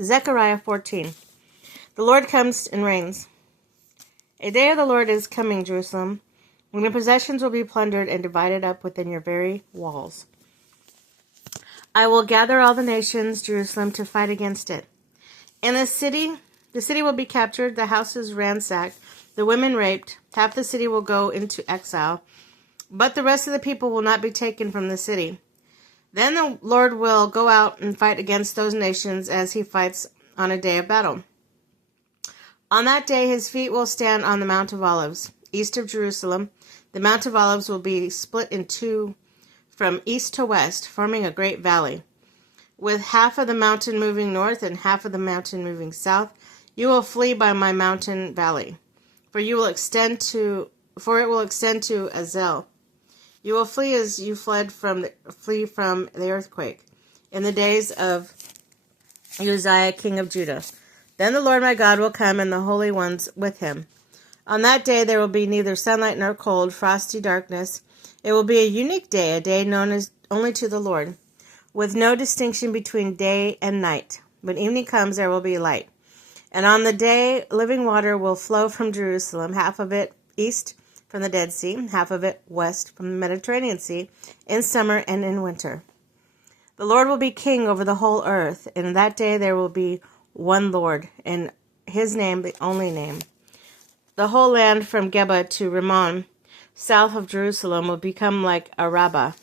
Zechariah 14. The Lord comes and reigns. A day of the Lord is coming, Jerusalem, when your possessions will be plundered and divided up within your very walls. I will gather all the nations, Jerusalem, to fight against it. In the city will be captured, the houses ransacked, the women raped, half the city will go into exile, but the rest of the people will not be taken from the city. Then the Lord will go out and fight against those nations as he fights on a day of battle. On that day his feet will stand on the Mount of Olives, east of Jerusalem. The Mount of Olives will be split in two from east to west, forming a great valley. With half of the mountain moving north and half of the mountain moving south, you will flee by my mountain valley, for it will extend to Azel. You will flee as you flee from the earthquake in the days of Uzziah, king of Judah. Then the Lord my God will come, and the holy ones with him. On that day there will be neither sunlight nor cold, frosty darkness. It will be a unique day, a day known as only to the Lord, with no distinction between day and night. When evening comes, there will be light. And on the day, living water will flow from Jerusalem, half of it east from the Dead Sea, half of it west from the Mediterranean Sea, in summer and in winter. The Lord will be king over the whole earth, and in that day there will be one Lord, and his name the only name. The whole land from Geba to Rimmon, south of Jerusalem, will become like Arabah.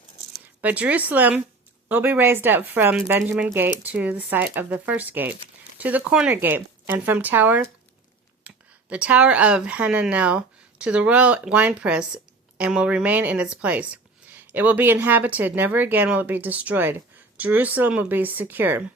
But Jerusalem will be raised up from Benjamin Gate to the site of the first gate, to the corner gate, and from the tower of Hananel to the royal winepress, and will remain in its place. It will be inhabited, never again will it be destroyed. Jerusalem will be secure.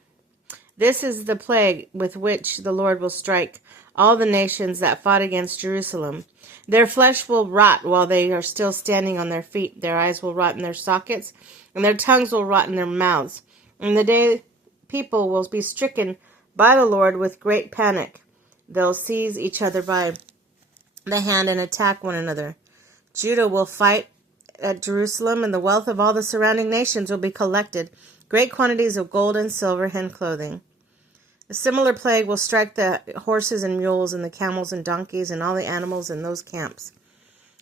This is the plague with which the Lord will strike all the nations that fought against Jerusalem. Their flesh will rot while they are still standing on their feet. Their eyes will rot in their sockets, and their tongues will rot in their mouths. In the day people will be stricken by the Lord with great panic. They'll seize each other by the hand and attack one another. Judah will fight at Jerusalem, and the wealth of all the surrounding nations will be collected, great quantities of gold and silver and clothing. A similar plague will strike the horses and mules and the camels and donkeys and all the animals in those camps.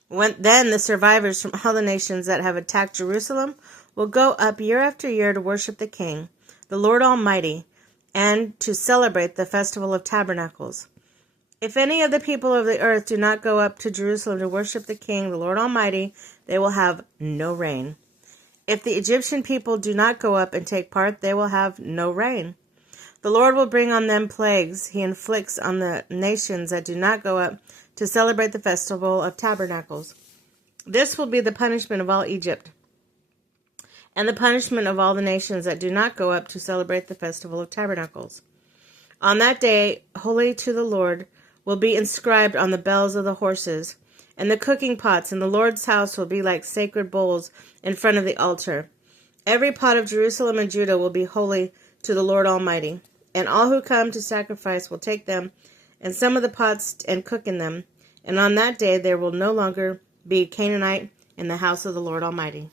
Then the survivors from all the nations that have attacked Jerusalem will go up year after year to worship the King, the Lord Almighty, and to celebrate the Festival of Tabernacles. If any of the people of the earth do not go up to Jerusalem to worship the King, the Lord Almighty, they will have no rain. If the Egyptian people do not go up and take part, they will have no rain. The Lord will bring on them plagues he inflicts on the nations that do not go up to celebrate the Festival of Tabernacles. This will be the punishment of all Egypt, and the punishment of all the nations that do not go up to celebrate the Festival of Tabernacles. On that day, holy to the Lord, will be inscribed on the bells of the horses, and the cooking pots in the Lord's house will be like sacred bowls in front of the altar. Every pot of Jerusalem and Judah will be holy to the Lord Almighty, and all who come to sacrifice will take them and some of the pots and cook in them, and on that day there will no longer be Canaanite in the house of the Lord Almighty.